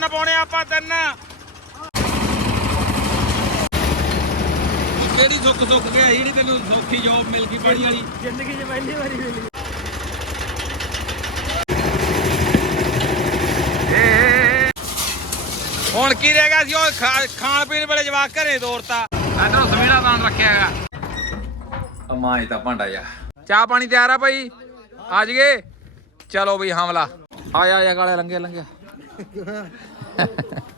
ਤਿੰਨ ਪਾਉਣੇ ਆਪਾਂ ਤਿੰਨ। ਕਿਹੜੀ ਸੁੱਕ ਸੁੱਕ ਗਿਆ ਜਿਹੜੀ ਤੈਨੂੰ ਸੌਖੀ ਜੋਬ ਮਿਲ ਗਈ ਪਾਣੀ ਵਾਲੀ? ਜ਼ਿੰਦਗੀ 'ਚ ਪਹਿਲੀ ਵਾਰੀ ਮਿਲੀ। ਹੁਣ ਕੀ ਰਹਿ ਗਿਆ ਸੀ? ਉਹ ਖਾ- ਖਾਣ ਪੀਣ ਵੇਲੇ ਜਵਾਕ ਘਰੇ ਤੋਰਤਾ। ਇਧਰੋਂ ਸਮੀਣਾ ਦਾਨ ਰੱਖਿਆ ਹੈਗਾ। ਅਮਾਈ ਤਾਂ ਭਾਂਡਾ ਜਾ ਚਾਹ ਪਾਣੀ ਤਿਆਰ ਆ ਭਾਈ? ਆ ਜਗੇ ਚਲੋ ਬਈ ਹਮਲਾ। ਆ ਜਾ ਆ ਜਾ ਕਾਲੇ ਲੰਗੇ ਲੰਗੇ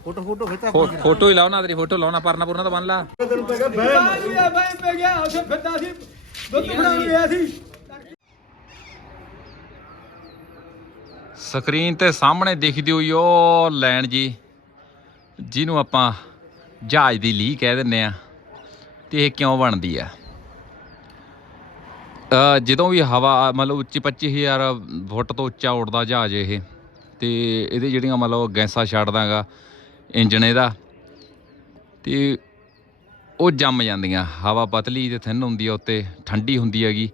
ਫੋਟੋ ਫੋਟੋ ਖਿੱਚਾ ਫੋ- ਫੋਟੋ ਹੀ ਲਾਓ ਨਾ ਤੇਰੀ ਫੋਟੋ ਲਾਉਣਾ ਪਰਨਾ ਪੁਰਨਾ ਤਾਂ ਬੰਨ ਲਾ। ਤੈਨੂੰ ਪੈ ਗਿਆ ਬਹਿ ਬਾਈ ਪੈ ਗਿਆ ਉਸੇ ਫਿਰਦਾ ਸੀ। ਦੁੱਧ ਬਣਾਉਣ ਗਿਆ ਸੀ। ਸਕਰੀਨ ਤੇ ਸਾਹਮਣੇ ਦਿਖਦੀ ਹੋਈ ਉਹ ਲਾਈਨ ਜੀ ਜਿਹਨੂੰ ਆਪਾਂ ਜਹਾਜ਼ ਦੀ ਲੀ ਕਹਿ ਦਿੰਨੇ ਆ ਤੇ ਇਹ ਕਿਉਂ ਬਣਦੀ ਆ? ਅ, ਜਦੋਂ ਵੀ ਹਵਾ ਮਤਲਬ ਉੱਚੀ 25000 ਫੁੱਟ ਤੋਂ ਉੱਚਾ ਉੱਡਦਾ ਜਹਾਜ਼ ਇਹ ਤੇ ਇਹਦੇ ਜਿਹੜੀਆਂ ਮਤਲਬ ਗੈਸਾਂ ਛੱਡਦਾਗਾ ਇੰਜਨ ਇਹਦਾ ਤੇ ਉਹ ਜੰਮ ਜਾਂਦੀਆਂ। ਹਵਾ ਪਤਲੀ ਤੇ ਥਿੰਨ ਹੁੰਦੀ ਆ ਉੱਤੇ ਠੰਡੀ ਹੁੰਦੀ ਹੈਗੀ।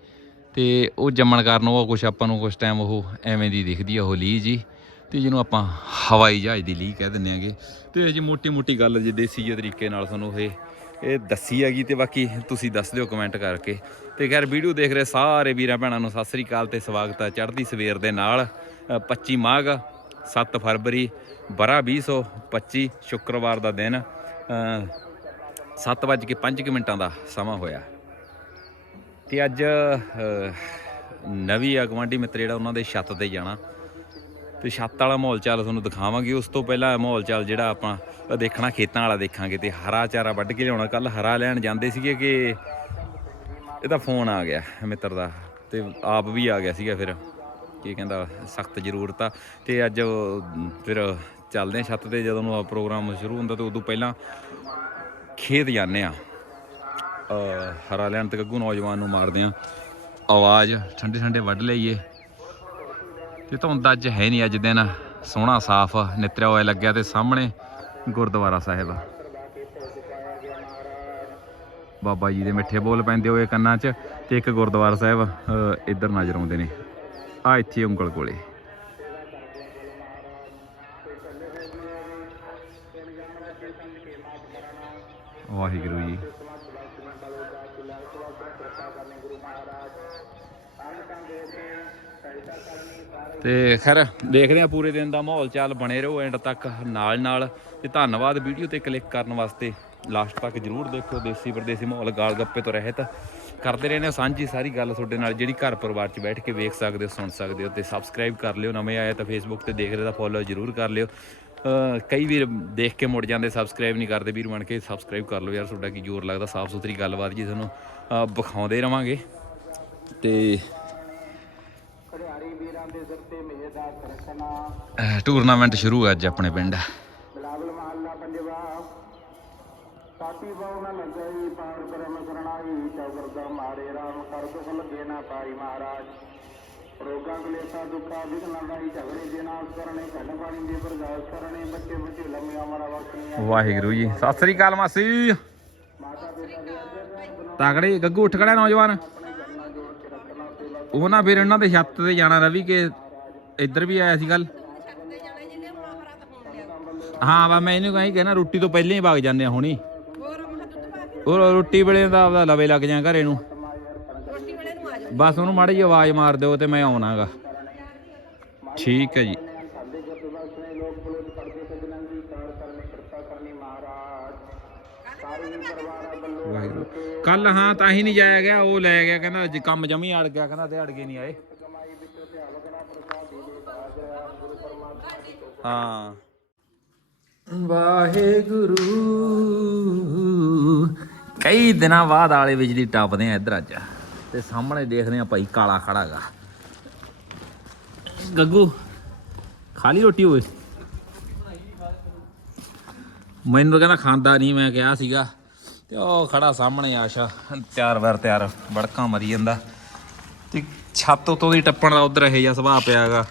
ਤੇ ਉਹ ਜੰਮਣ ਕਾਰਨ ਉਹ ਕੁਛ ਆਪਾਂ ਨੂੰ ਕੁਛ ਟਾਈਮ ਉਹ ਐਵੇਂ ਦੀ ਦਿਖਦੀ ਆ ਉਹ ਲੀ ਜੀ। ਤੇ ਜਿਹਨੂੰ ਆਪਾਂ ਹਵਾਈ ਜਹਾਜ਼ ਦੀ ਲੀ ਕਹਿ ਦਿੰਦੇ ਆਗੇ ਤੇ ਇਹ ਜੀ ਮੋਟੀ ਮੋਟੀ ਗੱਲ ਜੇ ਦੇਸੀ ਜਿਹੇ ਤਰੀਕੇ ਨਾਲ ਤੁਹਾਨੂੰ ਇਹ ਇਹ ਦੱਸੀ ਹੈਗੀ ਤੇ ਬਾਕੀ ਤੁਸੀਂ ਦੱਸ ਦਿਓ ਕਮੈਂਟ ਕਰਕੇ। ਤੇ ਖੈਰ ਵੀਡੀਓ ਦੇਖ ਰਹੇ ਸਾਰੇ ਵੀਰਾਂ ਭੈਣਾਂ ਨੂੰ ਸਤਿ ਸ੍ਰੀ ਅਕਾਲ ਤੇ ਸਵਾਗਤ ਹੈ ਚੜ੍ਹਦੀ ਸਵੇਰ ਦੇ ਨਾਲ ਅ, 25 ਮਾਘ। 7 ਫਰਵਰੀ ਬਰਾ 2025 ਸ਼ੁੱਕਰਵਾਰ ਦਾ ਦਿਨ ਸੱਤ ਵੱਜ ਕੇ ਪੰਜ ਕੁ ਮਿੰਟਾਂ ਦਾ ਸਮਾਂ ਹੋਇਆ। ਤੇ ਅੱਜ ਅ, ਨਵੀਂ ਅਗਵਾਂਡੀ ਮਿੱਤਰ ਜਿਹੜਾ ਉਹਨਾਂ ਦੇ ਛੱਤ ਤੇ ਜਾਣਾ। ਤੇ ਛੱਤ ਵਾਲਾ ਮਾਹੌਲ ਚਾਲ ਤੁਹਾਨੂੰ ਦਿਖਾਵਾਂਗੇ। ਉਸ ਤੋਂ ਪਹਿਲਾਂ ਮਾਹੌਲ ਚਾਲ ਜਿਹੜਾ ਆਪਾਂ ਦੇਖਣਾ ਖੇਤਾਂ ਵਾਲਾ ਦੇਖਾਂਗੇ ਤੇ ਹਰਾ ਚਾਰਾ ਵੱਢ ਕੇ ਲਿਆਉਣਾ। ਕੱਲ ਹਰਾ ਲੈਣ ਜਾਂਦੇ ਸੀਗੇ ਕਿ ਇਹਦਾ ਫੋਨ ਆ ਗਿਆ ਮਿੱਤਰ ਦਾ ਤੇ ਆਪ ਵੀ ਆ ਗਿਆ ਸੀਗਾ ਫਿਰ। ਕੀ ਕਹਿੰਦਾ ਸਖਤ ਜ਼ਰੂਰਤ ਆ। ਤੇ ਅੱਜ ਫਿਰ ਚੱਲਦੇ ਆ ਛੱਤ ਤੇ, ਜਦੋਂ ਨੂੰ ਪ੍ਰੋਗਰਾਮ ਸ਼ੁਰੂ ਹੁੰਦਾ ਤੇ ਉਦੋਂ ਪਹਿਲਾਂ ਖੇਤ ਜਾਂਦੇ ਆ ਹਰਾ ਲੈਣ ਤੇ ਗੱਗੂ ਨੌਜਵਾਨ ਨੂੰ ਮਾਰਦੇ ਆ ਆਵਾਜ਼ ਠੰਡੇ ਠੰਡੇ ਵੱਢ ਲਈਏ। ਤੇ ਧੁੰਦ ਅੱਜ ਹੈ ਨਹੀਂ ਅੱਜ ਦਿਨ। ਸੋਹਣਾ ਸਾਫ਼ ਨਿਤਰਿਆ ਹੋਇਆ ਲੱਗਿਆ ਤੇ ਸਾਹਮਣੇ ਗੁਰਦੁਆਰਾ ਸਾਹਿਬ। ਬਾਬਾ ਜੀ ਦੇ ਮਿੱਠੇ ਬੋਲ ਪੈਂਦੇ ਹੋਏ ਕੰਨਾਂ 'ਚ ਤੇ ਇੱਕ ਗੁਰਦੁਆਰਾ ਸਾਹਿਬ ਇੱਧਰ ਨਜ਼ਰ ਆਉਂਦੇ ਨੇ। ਆ ਇੱਥੇ ਉਂਗਲ ਕੋਲੇ ਵਾਹਿਗੁਰੂ ਜੀ ਤੇ ਖੈਰ, ਦੇਖਦੇ ਆ ਪੂਰੇ ਦਿਨ ਦਾ ਮਾਹੌਲ ਚਾਲ ਬਣੇ ਰਹੋ ਐਂਡ ਤੱਕ ਨਾਲ ਨਾਲ। ਤੇ ਧੰਨਵਾਦ ਵੀਡੀਓ ਤੇ ਕਲਿੱਕ ਕਰਨ ਵਾਸਤੇ। ਲਾਸਟ ਤੱਕ ਜਰੂਰ ਦੇਖੋ ਦੇਸੀ ਪਰਦੇਸੀ ਮਾਹੌਲ ਗਾਲ ਗੱਪੇ ਤੋਂ ਰਹਿਤ। ਕਰਦੇ ਰਹਿੰਦੇ ਹੋ ਸਾਂਝੀ ਸਾਰੀ ਗੱਲ ਤੁਹਾਡੇ ਨਾਲ, ਜਿਹੜੀ ਘਰ ਪਰਿਵਾਰ 'ਚ ਬੈਠ ਕੇ ਵੇਖ ਸਕਦੇ ਹੋ, ਸੁਣ ਸਕਦੇ ਹੋ ਤੇ ਸਬਸਕ੍ਰਾਈਬ ਕਰ ਲਿਓ, ਨਵੇਂ ਆਏ ਤਾਂ ਫੇਸਬੁੱਕ ਤੇ ਦੇਖ ਰਹੇ ਤਾਂ ਫੋਲੋ ਜਰੂਰ ਕਰ ਲਿਓ। ਕਈ ਵੀਰ ਦੇਖ ਕੇ ਮੁੜ ਜਾਂਦੇ ਸਬਸਕ੍ਰਾਈਬ ਨਹੀਂ ਕਰਦੇ, ਵੀਰ ਬਣ ਕੇ ਸਬਸਕ੍ਰਾਈਬ ਕਰ ਲਓ ਯਾਰ, ਤੁਹਾਡਾ ਕੀ ਜ਼ੋਰ ਲੱਗਦਾ ਸਾਫ਼ ਸੁਥਰੀ ਗੱਲਬਾਤ ਜੀ ਤੁਹਾਨੂੰ ਵਿਖਾਉਂਦੇ ਰਵਾਂਗੇ। ਤੇ ਟੂਰਨਾਮੈਂਟ ਸ਼ੁਰੂ ਹੈ ਅੱਜ ਆਪਣੇ ਪਿੰਡ। ਬਿਲਾਵਲ ਮਹੱਲਾ ਪੰਜਵਾ। ਸਾਥੀ ਬਾਉ ਨਾ ਲਗਾਈ ਪਾਰ ਕਰਮ ਕਰਣਾਈ ਚੌਗਰ ਦਾ ਮਾਰੇ ਰਾਮ ਕਰ ਦੁਖ ਪਾਈ ਮਹਾਰਾਜ। ਰੋਗਾਂ ਕਲੇਸ਼ਾਂ ਦੁੱਖਾਂ ਵਿਘਨਾਂ ਦਾ ਹੀ ਝਗੜੇ ਦੇ ਨਾਲ ਕਰਨੇ ਘਨ ਬਾਣੀ ਦੇ ਪ੍ਰਗਾਸ ਕਰਨੇ ਬੱਚੇ ਬੱਚੇ ਲੰਮੀਆਂ ਮਰਾ ਵਕਨੀਆਂ ਵਾਹਿਗੁਰੂ ਜੀ ਸਤਿ ਸ੍ਰੀ ਅਕਾਲ ਮਾਸੀ। ਤਗੜੇ ਗੱਗੂ ਉੱਠ ਖੜਾ ਨੌਜਵਾਨ। ਉਹ ਨਾ ਫਿਰ ਇਹਨਾਂ ਦੇ ਛੱਤ ਤੇ ਜਾਣਾ ਰਵੀ ਕੇ ਇੱਧਰ ਵੀ ਆਇਆ ਸੀ ਗੱਲ ਹਾਂ ਵਾ ਮੈਂ ਇਹਨੂੰ ਕਹੀਂ ਕਿ ਨਾ ਰੋਟੀ ਤੋਂ ਪਹਿਲਾਂ ਹੀ ਵਗ ਜਾਂਦੇ ਆ ਹੁਣੀ। ਉਹ ਰੋਟੀ ਵੇਲੇ ਦਾ ਆਪਦਾ ਲਵੇ ਲੱਗ ਜਾ ਘਰੇ ਨੂੰ। ਬਸ ਉਹਨੂੰ ਮਾੜੀ ਜਿਹੀ ਆਵਾਜ਼ ਮਾਰ ਦਿਓ ਤੇ ਮੈਂ ਆਉਣਾਗਾ। ਠੀਕ ਹੈ ਜੀ। ਵਾਹਿਗੁਰੂ। ਕੱਲ ਹਾਂ ਤਾਂ ਹੀ ਨਹੀਂ ਜਾਇਆ ਗਿਆ, ਉਹ ਲੈ ਗਿਆ, ਕਹਿੰਦਾ ਅੱਜ ਕੰਮ ਜਮੀ ਅੜ ਗਿਆ, ਕਹਿੰਦਾ ਤੇ ਅੜ ਕੇ ਨਹੀਂ ਆਏ। ਹਾਂ। ਵਾਹਿਗੁਰੂ। ਕਈ ਦਿਨਾਂ ਬਾਅਦ ਆਲੇ ਵਿੱਚ ਟੱਪਦੇ ਆ ਇੱਧਰ ਅੱਜ। ਤੇ ਸਾਹਮਣੇ ਦੇਖਦੇ ਆ ਭਾਈ ਕਾਲਾ ਖੜਾਗਾ ਗੱਗੂ ਖਾਲੀ ਰੋਟੀ ਹੋਏ ਮੈਨੂੰ ਕਹਿੰਦਾ ਖਾਂਦਾ ਨਹੀਂ ਮੈਂ ਕਿਹਾ ਸੀਗਾ। ਤੇ ਉਹ ਖੜਾ ਸਾਹਮਣੇ ਆਸ਼ਾ ਤਿਆਰ ਵਰ ਤਿਆਰ ਬੜਕਾਂ ਮਰੀ ਜਾਂਦਾ। ਤੇ ਛੱਤ ਉਤੋਂ ਦੀ ਟੱਪਣ ਦਾ ਉਧਰ ਇਹ ਜਿਹਾ ਸੁਭਾਅ ਪਿਆਗਾ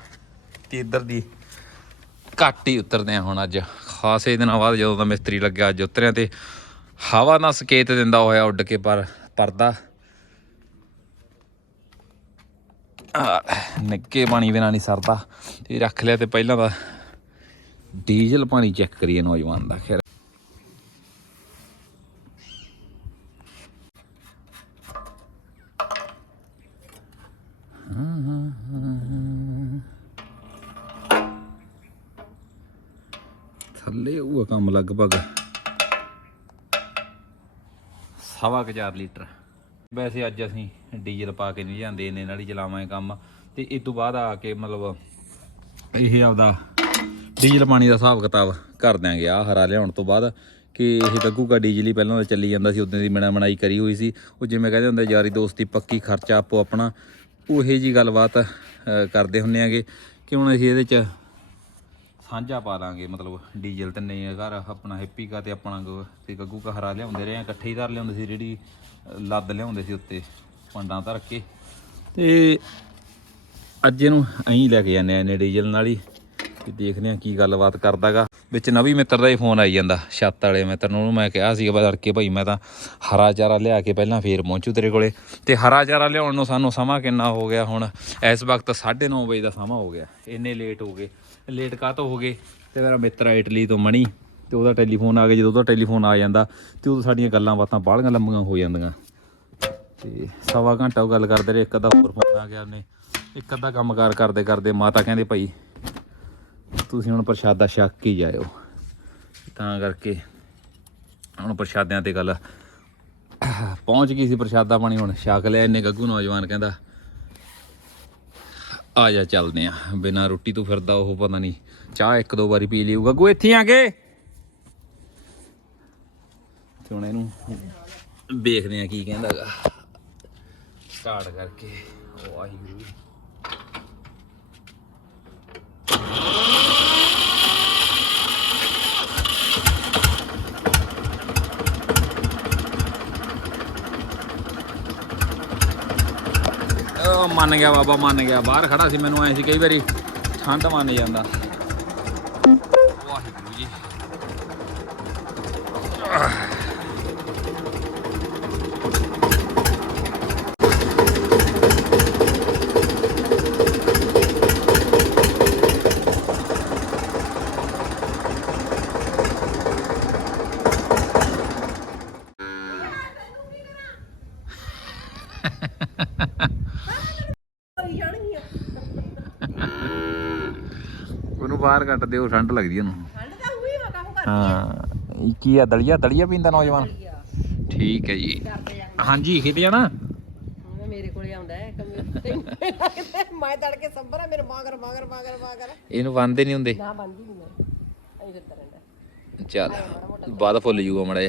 ਤੇ ਇੱਧਰ ਦੀ ਘੱਟ ਹੀ ਉਤਰਦੇ ਆ ਹੁਣ ਅੱਜ। ਖਾਸੇ ਦਿਨਾਂ ਬਾਅਦ ਜਦੋਂ ਦਾ ਮਿਸਤਰੀ ਲੱਗਿਆ ਅੱਜ ਉਤਰਿਆ ਤੇ ਹਵਾ ਨਾਲ ਸਕੇਤ ਦਿੰਦਾ ਹੋਇਆ ਉੱਡ ਕੇ ਪਰ ਪਰਦਾ ਆਹ, ਨਿੱਕੇ ਪਾਣੀ ਬਿਨਾਂ ਨਹੀਂ ਸਰਦਾ। ਇਹ ਰੱਖ ਲਿਆ ਤੇ ਪਹਿਲਾਂ ਤਾਂ ਡੀਜ਼ਲ ਪਾਣੀ ਚੈੱਕ ਕਰੀਏ ਨੌਜਵਾਨ ਦਾ, ਖੈਰ। ਥੱਲੇ ਉਹ ਕੰਮ ਲਗਭਗ ਸਵਾ ਕੁ ਹਜ਼ਾਰ ਲੀਟਰ। ਵੈਸੇ ਅੱਜ ਅਸੀਂ ਡੀਜ਼ਲ ਪਾ ਕੇ ਨਹੀਂ ਜਾਂਦੇ ਇੰਨੇ ਨਾਲ ਹੀ ਚਲਾਵਾਂਗੇ ਕੰਮ। ਤੇ ਇਸ ਤੋਂ ਬਾਅਦ ਆ ਕੇ ਮਤਲਬ ਇਹ ਆਪਦਾ ਡੀਜ਼ਲ ਪਾਣੀ ਦਾ ਹਿਸਾਬ ਕਿਤਾਬ ਕਰ ਦਿਆਂਗੇ। ਆ ਹਰਾ ਲਿਆਉਣ ਤੋਂ ਬਾਅਦ ਕਿ ਇਹ ਗੱਗੂਗਾ ਡੀਜ਼ਲ ਹੀ ਪਹਿਲਾਂ ਤਾਂ ਚੱਲੀ ਜਾਂਦਾ ਸੀ, ਉਦੋਂ ਦੀ ਮਿਣਾ ਬਣਾਈ ਕਰੀ ਹੋਈ ਸੀ। ਉਹ ਜਿਵੇਂ ਕਹਿੰਦੇ ਹੁੰਦੇ, ਯਾਰੀ ਦੋਸਤੀ ਪੱਕੀ, ਖਰਚਾ ਆਪੋ ਆਪਣਾ। ਉਹ ਉਹੇ ਜੀ ਗੱਲਬਾਤ ਕਰਦੇ ਹੁੰਨੇ ਆਗੇ ਕਿ ਹੁਣ ਅਸੀਂ ਇਹਦੇ ਚ ਸਾਂਝਾ ਪਾ ਲਾਂਗੇ ਮਤਲਬ ਡੀਜ਼ਲ ਤੇ ਨਹੀਂ ਘਰ, ਆਪਣਾ ਹੈਪੀ ਕਾ ਤੇ ਆਪਣਾ ਗ- ਤੇ ਗੱਗੂ ਕਾ ਹਰਾ ਲਿਆਉਂਦੇ ਰਹੇ ਆ, ਇਕੱਠੇ ਹੀ ਧਰ ਲਿਆਉਂਦੇ ਸੀ ਜਿਹੜੀ ਲੱਦ ਲਿਆਉਂਦੇ ਸੀ ਉੱਤੇ, ਪੰਡਾਂ ਧਰ ਕੇ ਤੇ ਅੱਜ ਇਹਨੂੰ ਐਂ ਲੈ ਕੇ ਜਾਂਦੇ ਆ ਇਹਨੇ ਡੀਜ਼ਲ ਨਾਲ ਹੀ ਤੇ ਦੇਖਦੇ ਆ ਕੀ ਗੱਲਬਾਤ ਕਰਦਾਗਾ। ਵਿੱਚ ਨਵੀਂ ਮਿੱਤਰ ਦਾ ਹੀ ਫੋਨ ਆਈ ਜਾਂਦਾ, ਛੱਤ ਵਾਲੇ ਮਿੱਤਰ ਨੂੰ। ਮੈਂ ਕਿਹਾ ਸੀਗਾ ਬਸ ਕੇ ਭਾਈ, ਮੈਂ ਤਾਂ ਹਰਾ ਚਾਰਾ ਲਿਆ ਕੇ ਪਹਿਲਾਂ ਫੇਰ ਪਹੁੰਚੂ ਤੇਰੇ ਕੋਲੇ। ਤੇ ਹਰਾ ਚਾਰਾ ਲਿਆਉਣ ਨੂੰ ਸਾਨੂੰ ਸਮਾਂ ਕਿੰਨਾ ਹੋ ਗਿਆ ਹੁਣ? ਇਸ ਵਕਤ 9:30 ਵਜੇ ਦਾ ਸਮਾਂ ਹੋ ਗਿਆ, ਇੰਨੇ ਲੇਟ ਹੋ ਗਏ। ਲੇਟ ਕਾਹ ਤੋਂ ਹੋ ਗਏ? ਤੇ ਮੇਰਾ ਮਿੱਤਰ ਇਟਲੀ ਤੋਂ ਮਣੀ। ਤੇ ਉਹਦਾ ਟੈਲੀਫੋਨ ਆ ਗਿਆ, ਜਦੋਂ ਉਹਦਾ ਟੈਲੀਫੋਨ ਆ ਜਾਂਦਾ ਤੇ ਉਦੋਂ ਸਾਡੀਆਂ ਗੱਲਾਂ ਬਾਤਾਂ ਬਾਹਲੀਆਂ ਲੰਮੀਆਂ ਹੋ ਜਾਂਦੀਆਂ। ਤੇ ਸਵਾ ਘੰਟਾ ਉਹ ਗੱਲ ਕਰਦੇ ਰਹੇ, ਇੱਕ ਅੱਧਾ ਹੋਰ ਫੋਨ ਆ ਗਿਆ ਉਹਨੇ, ਇੱਕ ਅੱਧਾ ਕੰਮਕਾਰ ਕਰਦੇ ਕਰਦੇ ਮਾਤਾ ਕਹਿੰਦੇ ਭਾਈ, ਤੁਸੀਂ ਹੁਣ ਪ੍ਰਸ਼ਾਦਾ ਛਕ ਹੀ ਜਾਇਓ ਤਾਂ ਕਰਕੇ ਹੁਣ ਪ੍ਰਸ਼ਾਦਿਆਂ ਤੇ ਗੱਲ ਪਹੁੰਚ ਗਈ ਸੀ ਪ੍ਰਸ਼ਾਦਾ ਪਾਣੀ, ਹੁਣ ਛਕ ਲਿਆ ਇਹਨੇ, ਗੱਗੂ ਨੌਜਵਾਨ ਕਹਿੰਦਾ, ਆ ਜਾ ਚੱਲਦੇ ਆ। ਬਿਨਾਂ ਰੋਟੀ ਤੋਂ ਫਿਰਦਾ ਉਹ, ਪਤਾ ਨਹੀਂ ਚਾਹ ਇੱਕ ਦੋ ਵਾਰੀ ਪੀ ਲਈ ਗੱਗੂ, ਇੱਥੇ ਆ ਕੇ? ਤੇ ਹੁਣ ਇਹਨੂੰ ਵੇਖਦੇ ਆ ਕੀ ਕਹਿੰਦਾਗਾ। ਸਟਾਰਟ ਕਰਕੇ। ਵਾਹਿਗੁਰੂ। ਮੰਨ ਗਿਆ ਬਾਬਾ, ਮੰਨ ਗਿਆ। ਬਾਹਰ ਖੜਾ ਸੀ ਮੈਨੂੰ, ਐ ਸੀ ਕਈ ਵਾਰੀ ਠੰਡ ਮੰਨ ਜਾਂਦਾ। ਕੱਟ ਦਿਓ ਠੰਡ ਲੱਗਦੀ ਉਹਨੂੰ। ਠੰਡ ਤਾਂ ਹੋਈ ਵਾ ਕਾਹੂ ਕਰ ਹਾਂ ਇਹ ਕੀ ਆ ਦਲੀਆ ਦਲੀਆ ਪੀਂਦਾ ਨੌਜਵਾਨ? ਠੀਕ ਹੈ ਜੀ। ਆ। ਹਾਂਜੀ ਖੇਤ ਜਾਣਾ ਹੁਣ ਮੇਰੇ ਕੋਲੇ ਆਉਂਦਾ ਹੈ ਕਮੀ ਮੈਂ ਤੜ ਕੇ ਸੰਭਰਾ ਮੇਰੇ ਮਾਗਰ ਮਾਗਰ ਮਾਗਰ ਮਾਗਰ। ਇਹਨੂੰ ਬੰਦੇ ਨਹੀਂ ਹੁੰਦੇ। ਨਾ ਬੰਦੀ ਨਹੀਂ ਮੈਂ। ਐਂ ਫਿਰਦਾ ਰਹਿੰਦਾ। ਚੱਲ ਬਾਅਦ ਫੁੱਲ ਜੂਗਾ ਮੜਾ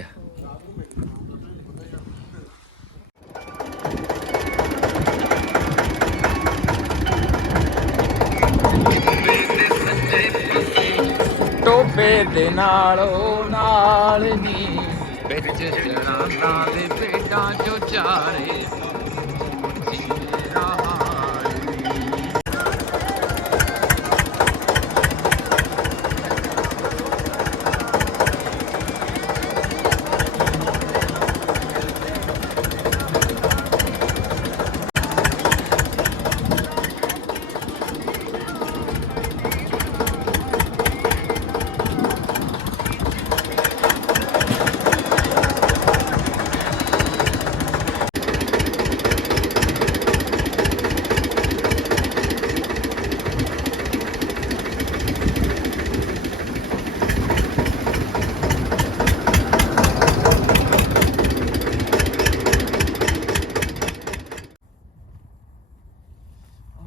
ਟੋਬੇ ਦੇ ਨਾਲੋਂ ਨਾਲ ਨੀ। ਵਿੱਚ ਚੜਾਂਦਾ ਦੇ ਪੇਟਾਂ ਚੋਂ ਚਾਰੇ ਜੀਰਾ ਹਾਲ ਨੀ।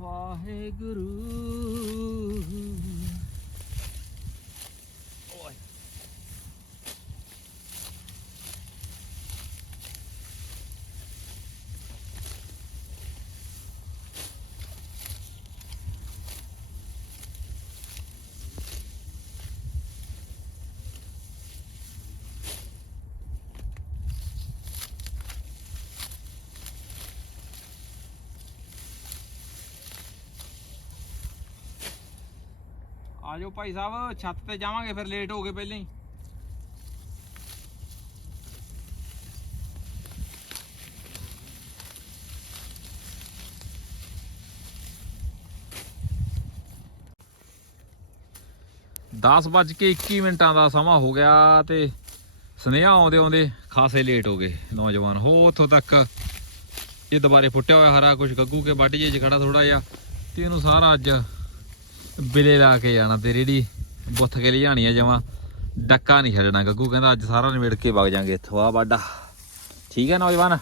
ਵਾਹਿਗੁਰੂ ਓਏ ਆ ਜਾਓ ਭਾਈ ਸਾਹਿਬ, ਛੱਤ ਤੇ ਜਾਵਾਂਗੇ ਫਿਰ ਲੇਟ ਹੋ ਗਏ ਪਹਿਲਾਂ ਹੀ। ਦਸ ਵੱਜ ਕੇ 21 ਮਿੰਟਾਂ ਦਾ ਸਮਾਂ ਹੋ ਗਿਆ ਤੇ ਸੁਨੇਹਾ ਆਉਂਦੇ ਆਉਂਦੇ ਖਾਸੇ ਲੇਟ ਹੋ ਗਏ ਨੌਜਵਾਨ। ਹੋ ਉੱਥੋਂ ਤੱਕ ਇਹ ਦੁਬਾਰੇ ਫੁੱਟਿਆ ਹੋਇਆ ਹਰਾ ਕੁਝ ਗੱਗੂ ਕੇ ਵੱਢ ਜੇ ਚ ਖੜਾ ਥੋੜਾ ਜਿਹਾ, ਤੇ ਇਹਨੂੰ ਸਾਰਾ ਅੱਜ ਬਿਲੇ ਲਾ ਕੇ ਜਾਣਾ ਤੇ ਰੇੜੀ ਬੁੱਥ ਕੇ ਲਿਜਾਣੀ ਆ ਜਮਾ। ਡੱਕਾ ਨਹੀਂ ਛੱਡਣਾ ਗੱਗੂ ਕਹਿੰਦਾ ਅੱਜ ਸਾਰਾ ਨਿਬੇੜ ਕੇ ਵਗ ਜਾਾਂਗੇ ਇੱਥੋਂ ਆ ਵਾਢਾ ਠੀਕ ਹੈ ਨੌਜਵਾਨ?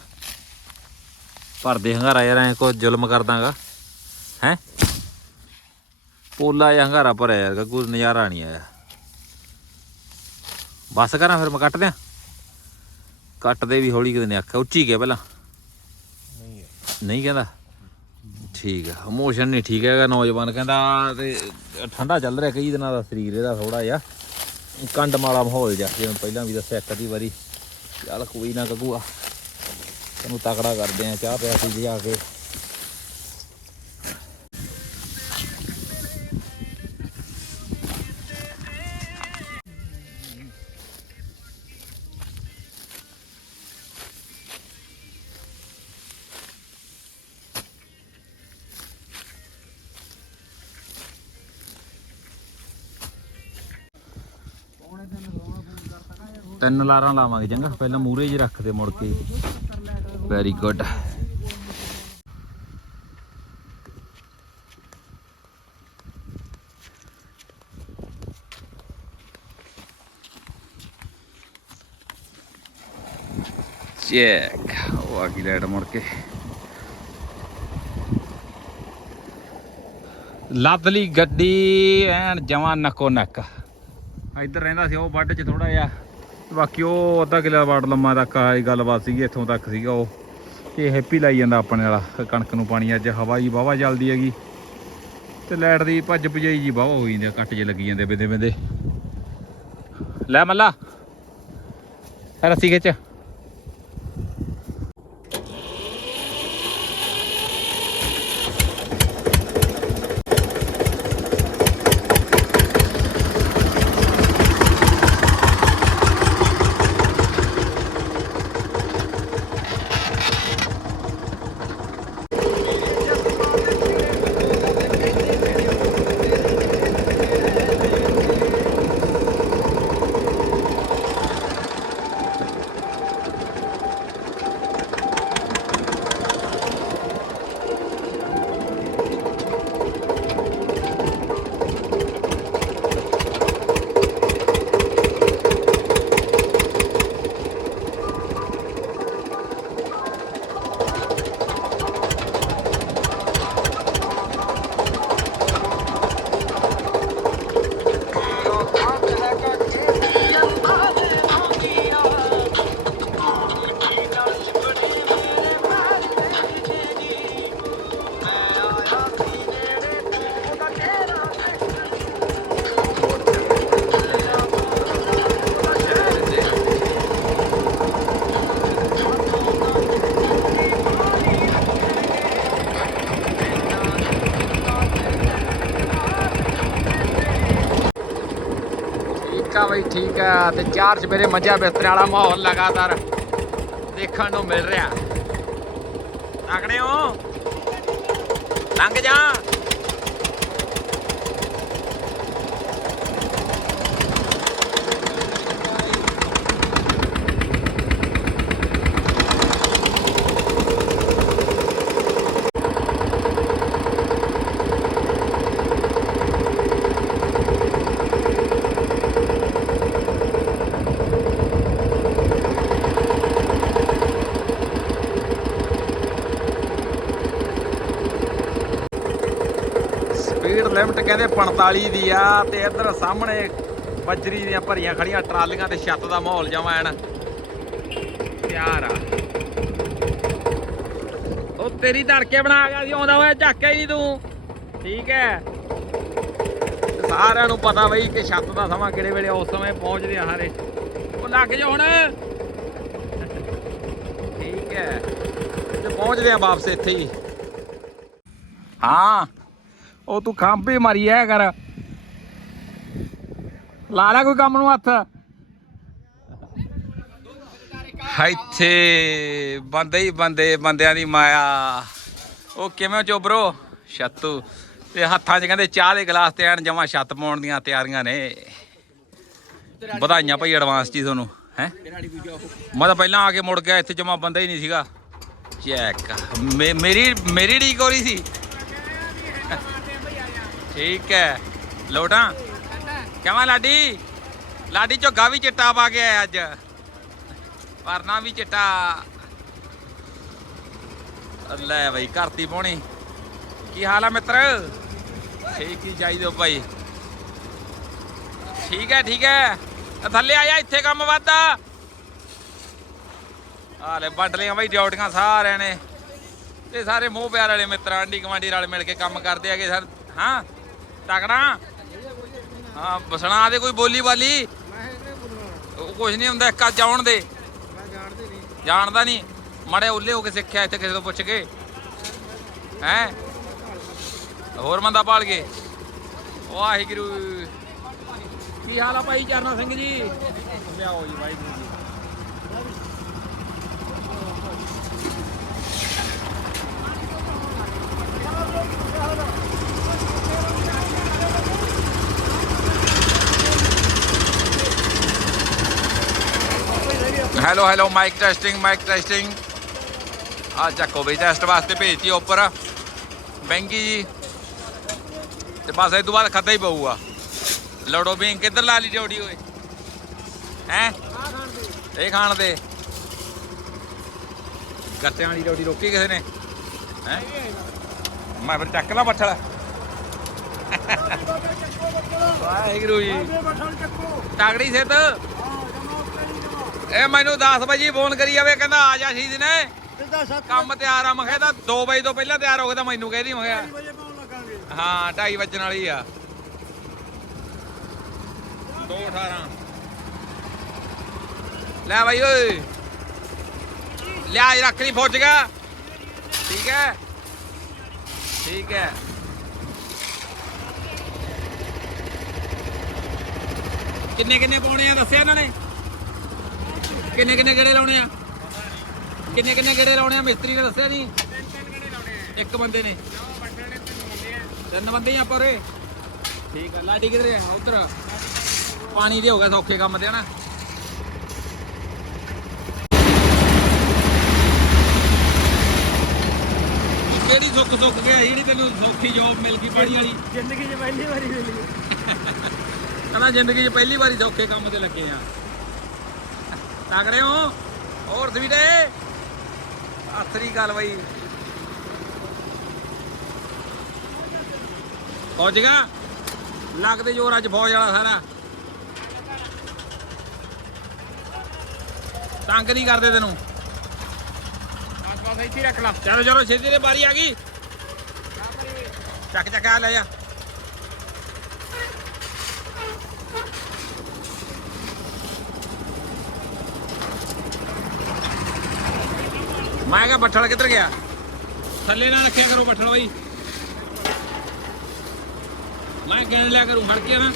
ਭਰਦੇ ਹੰਗਾਰਾ ਯਾਰ ਐ ਕੋ ਜ਼ੁਲਮ ਕਰਦਾਗਾ। ਹੈ? ਪੋਲਾ ਜਿਹਾ ਹੰਗਾਰਾ ਭਰਿਆ ਯਾਰ ਗੱਗੂ ਨਜ਼ਾਰਾ ਨਹੀਂ ਆਇਆ। ਬਸ ਕਰਾਂ ਫਿਰ ਮੈਂ ਕੱਟ ਦਿਆਂ ਕੱਟ ਦੇ ਵੀ ਹੌਲੀ ਕਿਤੇ ਨੇ ਆਖਿਆ ਉੱਚੀ ਗਿਆ ਪਹਿਲਾਂ। ਨਹੀਂ ਕਹਿੰਦਾ? ਠੀਕ ਆ। ਮੋਸ਼ਨ ਨਹੀਂ ਠੀਕ ਹੈਗਾ ਨੌਜਵਾਨ, ਕਹਿੰਦਾ ਤੇ ਠੰਡਾ ਚੱਲ ਰਿਹਾ ਕਈ ਦਿਨਾਂ ਦਾ ਸਰੀਰ, ਇਹਦਾ ਥੋੜਾ ਜਿਹਾ ਕੰਡ ਮਾਲਾ ਮਾਹੌਲ ਜਾ ਜਿਵੇਂ ਪਹਿਲਾਂ ਵੀ ਦੱਸਿਆ ਇੱਕ ਅੱਧੀ ਵਾਰੀ, ਚੱਲ ਕੋਈ ਨਾ ਗੱਗੂਆ ਤੈਨੂੰ ਤਕੜਾ ਕਰਦੇ ਆ, ਚਾਹ ਪਿਆ ਸੀ ਜਾ ਕੇ। ਤਿੰਨ ਲਾਰਾਂ ਲਾਵਾਂਗੇ ਚੰਗਾ ਪਹਿਲਾਂ ਮੂਰੇ ਜੀ ਰੱਖ ਦੇ ਮੁੜ ਕੇ। ਵੈਰੀ ਗੁੱਡ ਚੈੱਕ ਉਹ ਆ ਗਈ ਲਾਈਟ ਮੁੜ ਕੇ। ਲੱਦ ਲਈ ਗੱਡੀ ਐਨ ਜਵਾਂ ਨੱਕੋ ਨੱਕ ਇੱਧਰ ਰਹਿੰਦਾ ਸੀ, ਉਹ ਵੱਡ 'ਚ ਥੋੜਾ ਜਿਹਾ। ਬਾਕੀ ਉਹ ਅੱਧਾ ਕਿਲਾ ਵਾਟ ਲੰਮਾ ਤੱਕ ਆ ਗੱਲਬਾਤ ਸੀਗੀ, ਇੱਥੋਂ ਤੱਕ ਸੀਗਾ ਉਹ। ਇਹ ਹੈਪੀ ਲਾਈ ਜਾਂਦਾ ਆਪਣੇ ਵਾਲਾ, ਕਣਕ ਨੂੰ ਪਾਣੀ ਅੱਜ ਹਵਾ ਜੀ ਵਾਹਵਾ ਚੱਲਦੀ ਹੈਗੀ। ਤੇ ਲਾਈਟ ਦੀ ਭੱਜ ਭਜਾਈ ਜੀ ਵਾਹਵਾ ਹੋਈ ਜਾਂਦੀ ਆ, ਕੱਟ ਜੇ ਲੱਗੀ ਜਾਂਦੇ ਬਿੰਦੇ ਬਿੰਦੇ। ਲੈ ਮੱਲਾ ਰੱਸੀ ਖਿੱਚ। ਤੇ ਚਾਰ ਸਵੇਰੇ ਮੱਝਾ ਬਿਸਤਰੇ ਵਾਲਾ ਮਾਹੌਲ ਲਗਾਤਾਰ ਦੇਖਣ ਨੂੰ ਮਿਲ ਰਿਹਾ। ਆਗਣੇ ਹੋ? ਲੰਘ ਜਾ। 45 ਦੀ ਆ ਤੇ ਇੱਧਰ ਸਾਹਮਣੇ ਬਜਰੀ ਦੀਆਂ ਭਰੀਆਂ ਖੜੀਆਂ, ਟਰਾਲੀਆਂ ਤੇ ਛੱਤ ਦਾ ਮਾਹੌਲ ਜਮਾ ਐਨ। ਪਿਆਰ ਆ। ਉਹ ਤੇਰੀ ਧੜਕੇ ਬਣਾ ਗਿਆ ਸੀ ਆਉਂਦਾ ਹੋਇਆ ਝਾਕਿਆ ਹੀ ਤੂੰ। ਠੀਕ ਹੈ ਸਾਰਿਆਂ ਨੂੰ ਪਤਾ ਬਈ ਕਿ ਛੱਤ ਦਾ ਸਮਾਂ ਕਿਹੜੇ ਵੇਲੇ ਉਸ ਸਮੇਂ ਪਹੁੰਚਦੇ ਆ ਹਾਰੇ। ਉਹ ਲੱਗ ਜਾ ਹੁਣ। ਠੀਕ ਹੈ ਤੇ ਪਹੁੰਚਦੇ ਆ ਵਾਪਸ ਇੱਥੇ ਹੀ। ਹਾਂ। ਉਹ ਤੂੰ ਖਾਂਪੇ ਮਾਰੀ, ਐ ਕਰ। ਲਾ ਲੈ ਕੋਈ ਕੰਮ ਨੂੰ ਹੱਥ। ਇੱਥੇ ਬੰਦੇ ਹੀ ਬੰਦੇ, ਬੰਦਿਆਂ ਦੀ ਮਾਇਆ। ਉਹ ਕਿਵੇਂ ਚੋਬਰੋ ਛੱਤੂ। ਤੇ ਹੱਥਾਂ 'ਚ ਕਹਿੰਦੇ ਚਾਹ ਦੇ ਗਲਾਸ ਤੇ ਐਨ ਜਮਾ ਛੱਤ ਪਾਉਣ ਦੀਆਂ ਤਿਆਰੀਆਂ ਨੇ। ਵਧਾਈਆਂ ਭਾਈ ਐਡਵਾਂਸ ਜੀ ਤੁਹਾਨੂੰ, ਹੈ? ਮੈਂ ਤਾਂ ਪਹਿਲਾਂ ਆ ਕੇ ਮੁੜ ਗਿਆ ਇੱਥੇ ਜਮਾ ਬੰਦਾ ਹੀ ਨਹੀਂ ਸੀਗਾ। ਚੈੱਕ। ਮੇ- ਮੇਰੀ ਮੇਰੀ ਢੀਕ ਹੋ ਰਹੀ ਸੀ। ਠੀਕ ਹੈ। ਲੋਟਾਂ ਕਿਵੇਂ ਲਾਡੀ? ਲਾਡੀ ਝੋਗਾ ਵੀ ਚਿੱਟਾ ਪਾ ਕੇ ਆਇਆ ਅੱਜ। ਪਰਨਾ ਵੀ ਚਿੱਟਾ। ਲੈ ਬਈ, ਕਰਤੀ ਪੋਣੀ। ਕੀ ਹਾਲ ਆ ਮਿੱਤਰ? ਠੀਕ ਹੀ ਚਾਹੀਦੇ ਹੋ ਭਾਈ। ਠੀਕ ਹੈ ਠੀਕ ਹੈ। ਥੱਲੇ ਆ ਜਾ, ਇੱਥੇ ਕੰਮ ਵੱਧਦਾ ਆ ਲੈ ਵੰਡ ਲਿਆ ਬਈ, ਡਿਊਟੀਆਂ ਸਾਰਿਆਂ ਨੇ। ਤੇ ਸਾਰੇ ਮੋਹ ਪਿਆਰ ਵਾਲੇ ਮਿੱਤਰ ਆਂਢੀ ਕਮਾਂਡੀ ਨਾਲ ਮਿਲ ਕੇ ਕੰਮ ਕਰਦੇ ਹੈਗੇ ਸਰ ਹਾਂ? ਤਕੜਾ ਹਾਂ, ਬਸਣਾ ਦੇ ਕੋਈ ਬੋਲੀ ਵਾਲੀ। ਉਹ ਕੁਝ ਨਹੀਂ ਹੁੰਦਾ, ਇੱਕ ਅੱਜ ਆਉਣ ਦੇ। ਜਾਣਦਾ ਨਹੀਂ। ਮਾੜੇ ਉੱਲੇ ਹੋ ਕੇ ਸਿੱਖਿਆ ਇੱਥੇ ਕਿਸੇ ਤੋਂ ਪੁੱਛ ਕੇ। ਹੈ? ਹੋਰ ਮੰਦਾ ਪਾਲ ਕੇ। ਵਾਹਿਗੁਰੂ। ਕੀ ਹਾਲ ਆ ਭਾਈ ਚਰਨਾ ਸਿੰਘ ਜੀ ਲਿਆਓ ਜੀ Waheguru ji? Hello hello mike testing mike testing ਆ ਚੱਕੋ ਬਈ ਟੈਸਟ ਵਾਸਤੇ ਭੇਜਤੀ ਉੱਪਰ। ਬੈਂਕੀ ਜੀ। ਤੇ ਬਸ ਇਹ ਤੋਂ ਬਾਅਦ ਹੀ ਪਊਗਾ। ਲੜੋ ਬੀਂ ਕਿੱਧਰ ਲਾ ਲਈ ਜੋੜੀ ਓਏ? ਹੈ? ਇਹ ਖਾਣ ਦੇ। ਗੱਟਿਆਂ ਵਾਲੀ ਰੋਟੀ ਰੋਕੀ ਕਿਸੇ ਨੇ? ਹੈ? ਮੈਂ ਫਿਰ ਚੱਕ ਲਾ ਬੱਠਲ। ਵਾਹਿਗੁਰੂ ਜੀ। ਤਗੜੀ ਸਿੱਧ ਇਹ ਮੈਨੂੰ 10 ਵਜੇ ਫੋਨ ਕਰੀ ਜਾਵੇ ਕਹਿੰਦਾ ਆ ਜਾ ਸ਼ਹੀਦ ਨੇ। ਕੰਮ ਤਿਆਰ ਆ ਮੈਂ ਕਿਹਾ ਤਾਂ 2 ਵਜੇ ਤੋਂ ਪਹਿਲਾਂ ਤਿਆਰ ਹੋ ਗਿਆ ਤਾਂ ਮੈਨੂੰ ਕਹਿਦੀ ਮੈਂ ਕਿਹਾ। ਹਾਂ 2:30 ਵੱਜਣ ਵਾਲੀ ਆ। 2:18 ਲੈ ਭਾਈ ਓਏ। ਲਿਆ ਰੱਖ ਲਈ ਫੌਜ ਗਾ ਠੀਕ ਹੈ। ਠੀਕ ਹੈ। ਕਿੰਨੇ ਕਿੰਨੇ ਪਾਉਣੇ ਆ ਦੱਸਿਆ ਇਹਨਾਂ ਨੇ? ਕਿੰਨੇ ਕਿੰਨੇ ਗੇੜੇ ਲਾਉਣੇ ਆ? ਕਿੰਨੇ ਕਿੰਨੇ ਗੇੜੇ ਲਾਉਣੇ ਆ? ਮਿਸਤਰੀ ਨੇ ਦੱਸਿਆ ਨਹੀਂ? ਇੱਕ ਬੰਦੇ ਨੇ। ਤਿੰਨ ਬੰਦੇ ਹੀ ਆਪਾਂ ਉਰੇ ਠੀਕ ਆ ਲਾਡੀ ਕਿਧਰੇ ਆ? ਉਧਰ। ਪਾਣੀ ਦੇ ਹੋ ਗਿਆ ਸੌਖੇ ਕੰਮ ਤੇ ਹਨਾ? ਕਿਹੜੀ ਸੁੱਖ ਸੁੱਖ ਗਿਆ ਜਿਹੜੀ ਤੈਨੂੰ ਸੌਖੀ ਜੋਬ ਮਿਲ ਗਈ ਪਾਣੀ ਵਾਲੀ? ਜ਼ਿੰਦਗੀ 'ਚ ਪਹਿਲੀ ਵਾਰੀ ਮਿਲੀ। ਕਹਿੰਦਾ ਜ਼ਿੰਦਗੀ 'ਚ ਪਹਿਲੀ ਵਾਰੀ ਸੌਖੇ ਕੰਮ ਤੇ ਲੱਗੇ ਆ। ਰਹੇ ਹੋ? ਹੋਰ ਸਵੀਟੇ? ਆਖਰੀ ਗੱਲ ਬਈ। ਪਹੁੰਚ ਗਿਆ ਲੱਗਦੇ ਜੋਰ ਅੱਜ ਫੌਜ ਵਾਲਾ ਸਾਰਾ। ਤੰਗ ਨਹੀਂ ਕਰਦੇ ਤੈਨੂੰ। ਬਸ ਬਸ ਇੱਥੇ ਹੀ ਰੱਖ ਲਾ। ਚਲੋ ਚਲੋ ਛੇਤੀ ਦੇ ਬਾਰੀ ਆ ਗਈ। ਚੱਕ ਚੱਕ ਆ ਲੈ ਜਾ ਮੈਂ ਕਿਹਾ ਬੱਠਲ ਕਿੱਧਰ ਗਿਆ? ਥੱਲੇ ਨਾ ਰੱਖਿਆ ਕਰੋ ਬੱਠਲ ਬਈ। ਮੈਂ ਗਿਣ ਲਿਆ ਕਰੂੰ ਫੜ ਕੇ ਨਾ।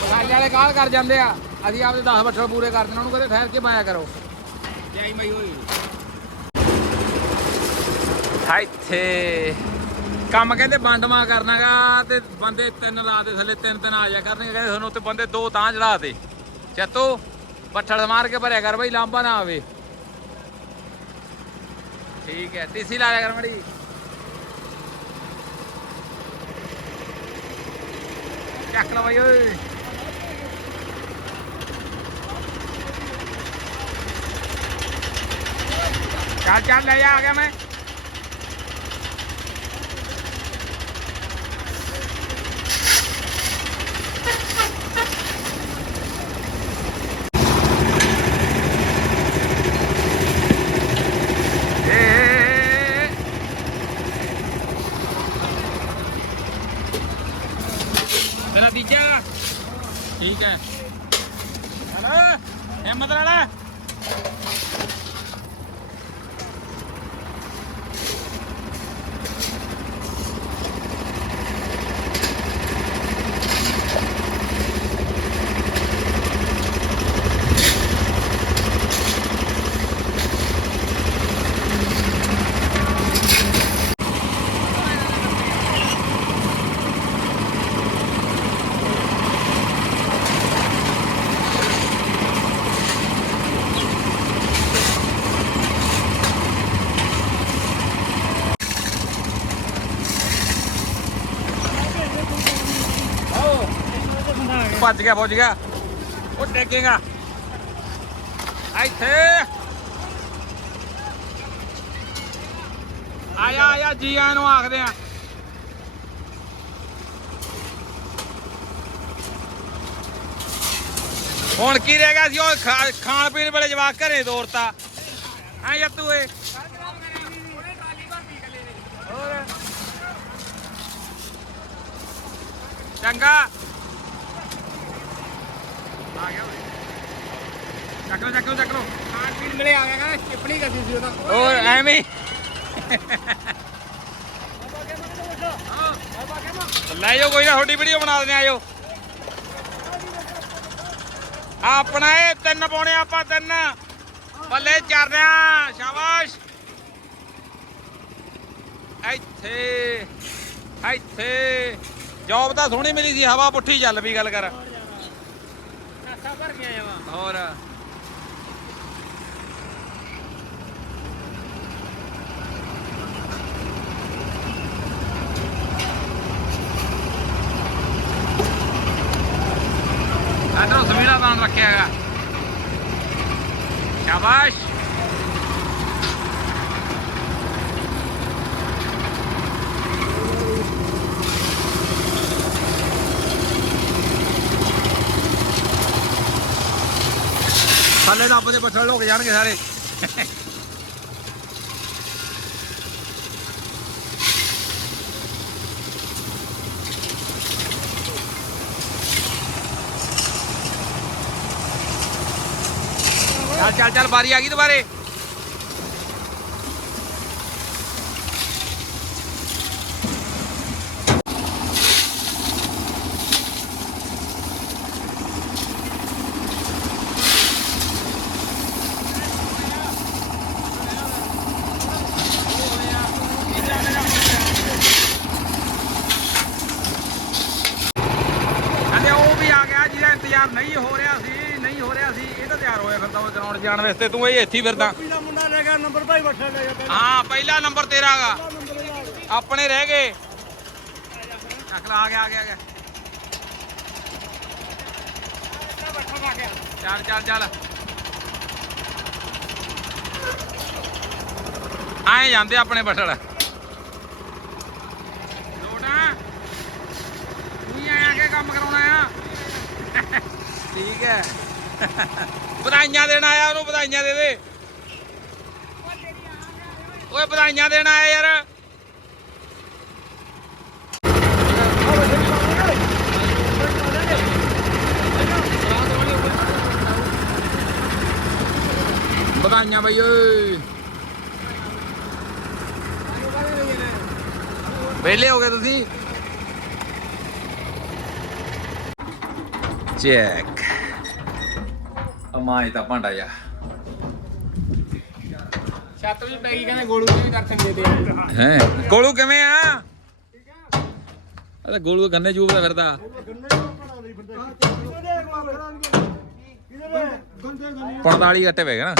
ਮਸਾਲੇ ਵਾਲੇ ਕਾਲ ਕਰ ਜਾਂਦੇ ਆ? ਅਸੀਂ ਆਪਦੇ 10 ਬੱਠਲ ਪੂਰੇ ਕਰ ਦੇਣਾ ਉਹਨੂੰ ਕਹਿੰਦੇ ਠਹਿਰ ਕੇ ਪਾਇਆ ਕਰੋ। ਜੈ ਮਈ ਹੋਈ। ਹਾਈ ਇੱਥੇ ਕੰਮ ਕਹਿੰਦੇ ਵੰਡਮਾ ਕਰਨਾਗਾ ਤੇ ਬੰਦੇ ਤਿੰਨ ਲਾ ਦੇ ਥੱਲੇ ਤਿੰਨ ਤਿੰਨ ਆ ਜਾ ਕਰਨਗੇ ਕਹਿੰਦੇ ਤੁਹਾਨੂੰ ਉੱਤੇ ਬੰਦੇ ਦੋ ਤਾਂ ਚੜਾ ਦੇ। ਚੱਤੋ। ਪੱਠੜ ਮਾਰ ਕੇ ਭਰਿਆ ਕਰ ਬਈ ਲਾਂਬਾ ਨਾ ਆਵੇ। ਠੀਕ ਹੈ, ਟੀਸੀ ਲਾਇਆ ਕਰ ਮੜੀ। ਚੱਕ ਲਾ ਬਈ, ਓਏ। ਚੱਲ ਚੱਲ, ਲੈ ਜਾ, ਆ ਗਿਆ ਮੈਂ ਏ, ਏ, ਏ, ਏ। ਤੇਰਾ ਤੀਜਾ ਠੀਕ ਹੈ ਹਲੋ ਹਿੰਮਤ ਨਾਲ ਭੱਜ ਗਿਆ ਫੌਜ ਗਿਆ। ਉਹ ਟੇਕੇਗਾ ਇੱਥੇ। ਆਇਆ ਆਇਆ, ਜੀ ਆਇਆਂ ਨੂੰ ਆਖਦੇ ਆ। ਹੁਣ ਕੀ ਰਹਿ ਗਿਆ ਸੀ? ਉਹ ਖਾਣ ਪੀਣ ਵੇਲੇ ਜਵਾਕ ਘਰੇ ਤੋਰਤਾ ਐ ਯੱਤੂ ਏ। ਚੰਗਾ। ਆ ਗਿਆ ਓਏ ਚੱਕ ਲੋ ਚੱਕ ਲੋ ਚੱਕ ਲੋ ਖਾਣ ਪੀਣ ਮਿਲੇ ਆ ਗਿਆ ਕਹਿੰਦਾ ਚਿਪਣੀ ਕਰਦੀ ਸੀ ਉਹਦਾ। ਹੋਰ ਐਵੇਂ ਹੀ। ਲੈ ਜਾਓ ਕੋਈ ਨਾ ਤੁਹਾਡੀ ਵੀਡੀਓ ਬਣਾ ਦਿੰਦੇ ਆਇਓ। ਆਪਣਾ ਇਹ ਤਿੰਨ ਪਾਉਣੇ ਆਪਾਂ ਤਿੰਨ। ਬੱਲੇ ਸ਼ਾਬਾਸ਼। ਇੱਥੇ ਇੱਥੇ। ਜੌਬ ਤਾਂ ਸੋਹਣੀ ਮਿਲੀ ਸੀ ਹਵਾ ਪੁੱਠੀ ਚੱਲ ਵੀ ਗੱਲ ਕਰ। ਨਾਸਾ ਭਰ ਗਿਆ ਵਾ ਹੋਰ ਆਟੋ ਸਮੀਰਾ ਬਾਣ ਰੱਖਿਆ ਹੈਗਾ ਸ਼ਾਬਾਸ਼ ਥੱਲੇ ਦੱਬ ਦੇ ਬੱਠਲ ਲੋਕ ਜਾਣਗੇ ਸਾਰੇ। ਚੱਲ ਚੱਲ ਚੱਲ ਬਾਰੀ ਆ ਗਈ ਦੁਬਾਰੇ ਕਹਿੰਦੇ ਉਹ ਵੀ ਆ ਗਿਆ ਜਿਹਦਾ ਇੰਤਜ਼ਾਰ ਨਹੀਂ ਹੋ ਰਿਹਾ ਸੀ ਨਹੀਂ ਹੋ ਰਿਹਾ ਸੀ ਇਹ ਤਾਂ ਤਿਆਰ ਹੋਇਆ ਫਿਰਦਾ ਉਹ ਗਰਾਊਂਡ ਜਾਣ ਵਾਸਤੇ ਤੂੰ ਇਹ ਇੱਥੇ ਹੀ ਫਿਰਦਾ। ਪੀਲਾ ਮੁੰਡਾ ਲੈ ਗਿਆ ਨੰਬਰ ਭਾਈ ਬੱਠਾ ਲੈ ਗਿਆ ਹਾਂ ਪਹਿਲਾ ਨੰਬਰ ਤੇਰਾ ਹੈਗਾ। ਆਪਣੇ ਰਹਿ ਗਏ। ਆ ਗਿਆ ਆ ਗਿਆ ਆ ਚੱਲ ਚੱਲ ਚੱਲ। ਆਏ ਜਾਂਦੇ ਆਪਣੇ ਬਟਲ ਲੋਟਾ ਤੂੰ ਹੀ ਆਇਆ ਕੇ ਕੰਮ ਕਰਾਉਣਾ ਆ? ਠੀਕ ਹੈ। ਵਧਾਈਆਂ ਦੇਣ ਆਇਆ ਉਹਨੂੰ, ਵਧਾਈਆਂ ਦੇ ਦੇ। ਓਏ, ਵਧਾਈਆਂ ਦੇਣ ਆਇਆ ਯਾਰ। ਵਧਾਈਆਂ ਬਈ, ਓਏ। ਵਿਹਲੇ ਹੋ ਗਏ ਤੁਸੀਂ। ਚੈੱਕ। ਅਮਾਈ ਤਾਂ ਭਾਂਡਾ ਜਾ ਛੱਤ ਵੀ ਪੈ ਗਈ ਕਹਿੰਦੇ ਗੋਲੂ ਵੀ ਦਰਸ਼ਨ ਦੇ ਦੇ ਹੈ? ਗੋਲੂ ਕਿਵੇਂ ਆ? ਅਰੇ ਗੋਲੂ ਗੰਨੇ ਜੂਬਦਾ ਫਿਰਦਾ। 45 ਗੱਟੇ ਪੈ ਗਏ ਨਾ।